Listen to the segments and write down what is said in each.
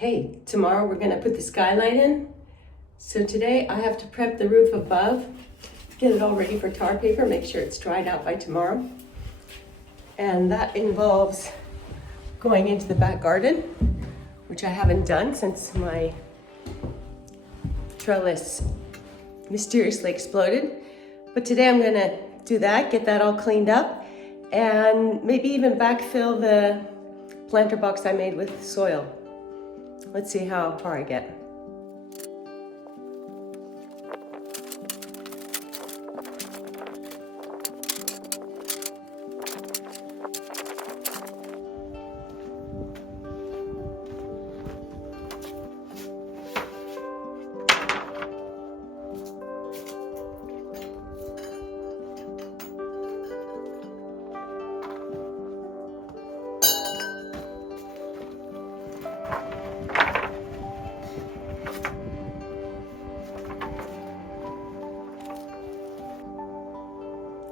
Hey, tomorrow we're gonna put the skylight in. So today I have to prep the roof above, get it all ready for tar paper, make sure it's dried out by tomorrow. And that involves going into the back garden, which I haven't done since my trellis mysteriously exploded. But today I'm gonna do that, get that all cleaned up, and maybe even backfill the planter box I made with soil. Let's see how far I get.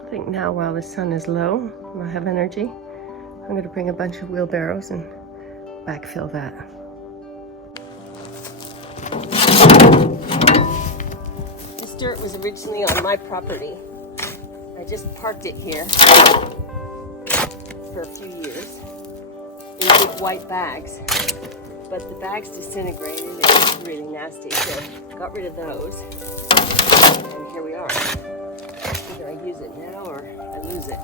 I think now while the sun is low, I have energy, I'm going to bring a bunch of wheelbarrows and backfill that. This dirt was originally on my property. I just parked it here for a few years in big white bags, but the bags disintegrated. It was really nasty, so got rid of those, and here we are. Either I use it now or I lose it.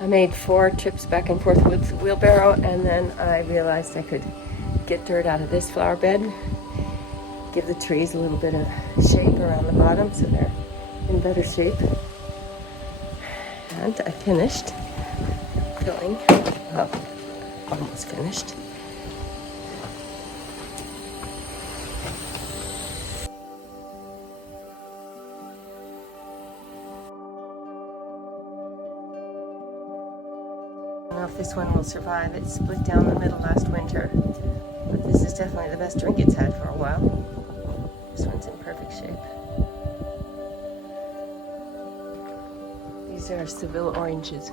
I made 4 trips back and forth with the wheelbarrow, and then I realized I could get dirt out of this flower bed, give the trees a little bit of shape around the bottom so they're in better shape. And I finished filling, well, almost finished. I don't know if this one will survive. It split down the middle last winter, but this is definitely the best drink it's had for a while. This one's in perfect shape. These are Seville oranges.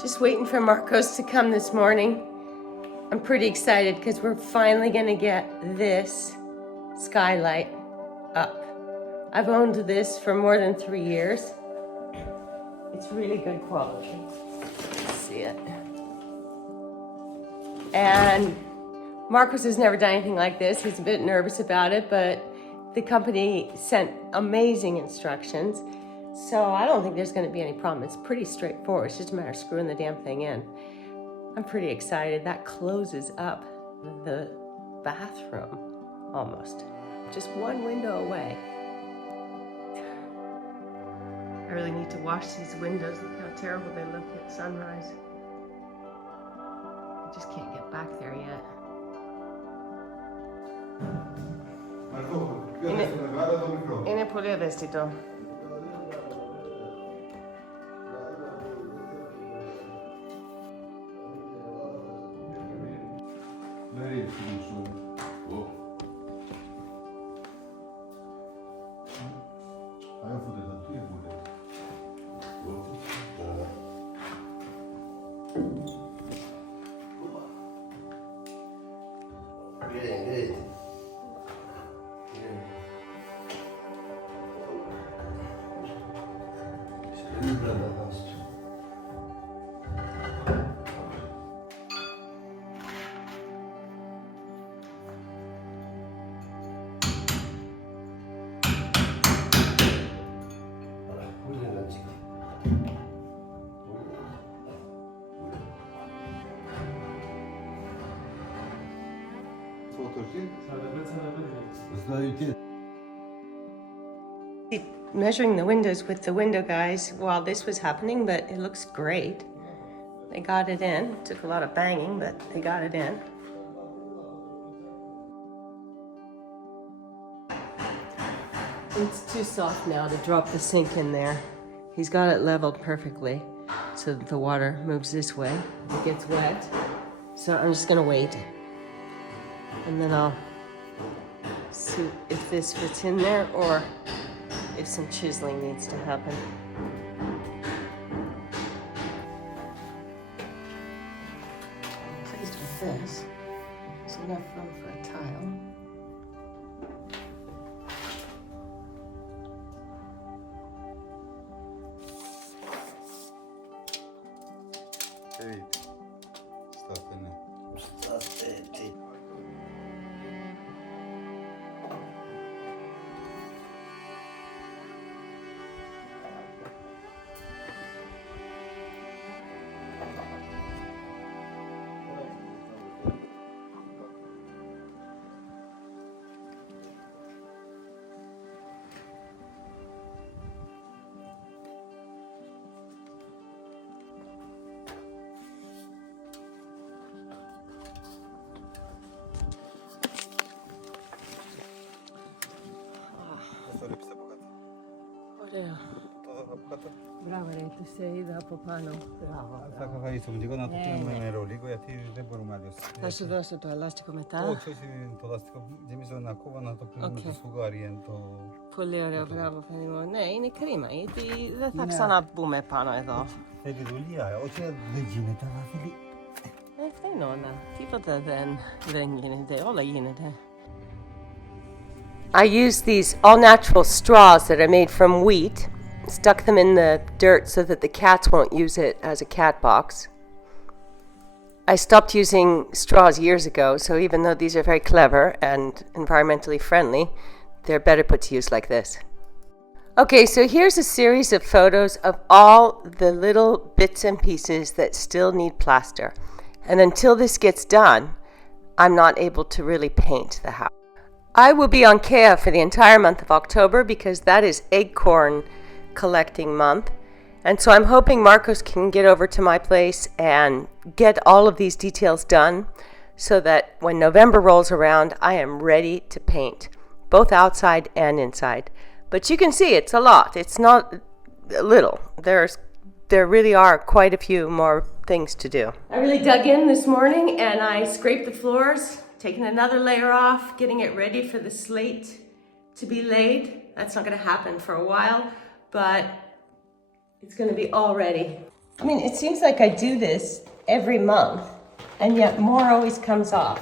Just waiting for Markos to come this morning. I'm pretty excited because we're finally gonna get this skylight up. I've owned this for more than 3 years. It's really good quality. Let's see it. And Markos has never done anything like this. He's a bit nervous about it, but the company sent amazing instructions. So I don't think there's gonna be any problem. It's pretty straightforward. It's just a matter of screwing the damn thing in. I'm pretty excited. That closes up the bathroom almost. Just one window away. I really need to wash these windows. Look how terrible they look at sunrise. I just can't get back there yet. Είναι πολύ ευαίσθητο. Measuring the windows with the window guys while this was happening, but it looks great. They got it in. Took a lot of banging, but they got it in. It's too soft now to drop the sink in there. He's got it leveled perfectly so that the water moves this way. It gets wet. So I'm just gonna wait. And then I'll see if this fits in there or if some chiseling needs to happen. I'm pleased with this. There's enough room for a tile. Hey, stop in there. Stop it. Ωραία. Μπράβο ρε, τους είδα από πάνω. Θα καθαρίσω λίγο να το πούμε νερό λίγο γιατί δεν μπορούμε αλλιώς. Θα σου δώσω το ελάστικο μετά. Όχι, το ελάστικο γεμίζω ένα κόβα να το πούμε με το σφουγγάρι. Πολύ ωραίο, μπράβο παιδί μου. Ναι, είναι κρίμα γιατί δεν θα ξαναμπούμε πάνω εδώ. Θέλει δουλειά, όχι δεν γίνεται, αλλά θέλει... Αυτά είναι όλα. Τίποτα δεν γίνεται, όλα γίνεται. I used these all-natural straws that I made from wheat, stuck them in the dirt so that the cats won't use it as a cat box. I stopped using straws years ago, so even though these are very clever and environmentally friendly, they're better put to use like this. Okay, so here's a series of photos of all the little bits and pieces that still need plaster. And until this gets done, I'm not able to really paint the house. I will be on Kea for the entire month of October because that is acorn collecting month. And so I'm hoping Markos can get over to my place and get all of these details done so that when November rolls around, I am ready to paint, both outside and inside. But you can see it's a lot. It's not little. There really are quite a few more things to do. I really dug in this morning and I scraped the floors, taking another layer off, getting it ready for the slate to be laid. That's not going to happen for a while, but it's going to be all ready. I mean, it seems like I do this every month, and yet more always comes off.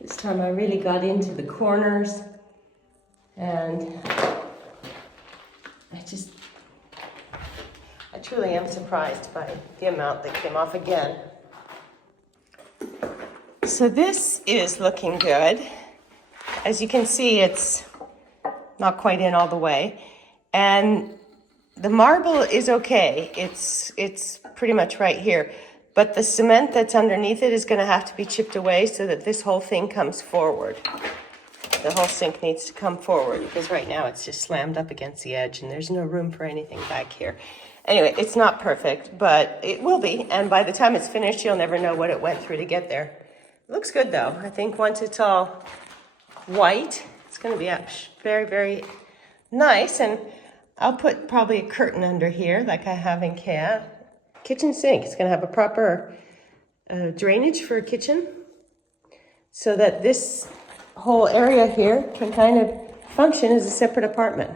This time I really got into the corners, and I truly am surprised by the amount that came off again. So this is looking good. As you can see, it's not quite in all the way. And the marble is okay. It's pretty much right here. But the cement that's underneath it is going to have to be chipped away so that this whole thing comes forward. The whole sink needs to come forward because right now it's just slammed up against the edge and there's no room for anything back here. Anyway, it's not perfect, but it will be. And by the time it's finished, you'll never know what it went through to get there. It looks good though. I think once it's all white, it's going to be very, very nice. And I'll put probably a curtain under here like I have in Kea. Kitchen sink. It's going to have a proper drainage for a kitchen so that this whole area here can kind of function as a separate apartment.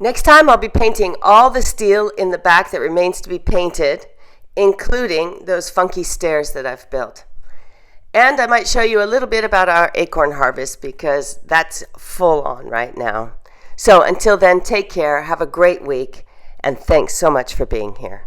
Next time I'll be painting all the steel in the back that remains to be painted, including those funky stairs that I've built. And I might show you a little bit about our acorn harvest because that's full on right now. So until then, take care, have a great week, and thanks so much for being here.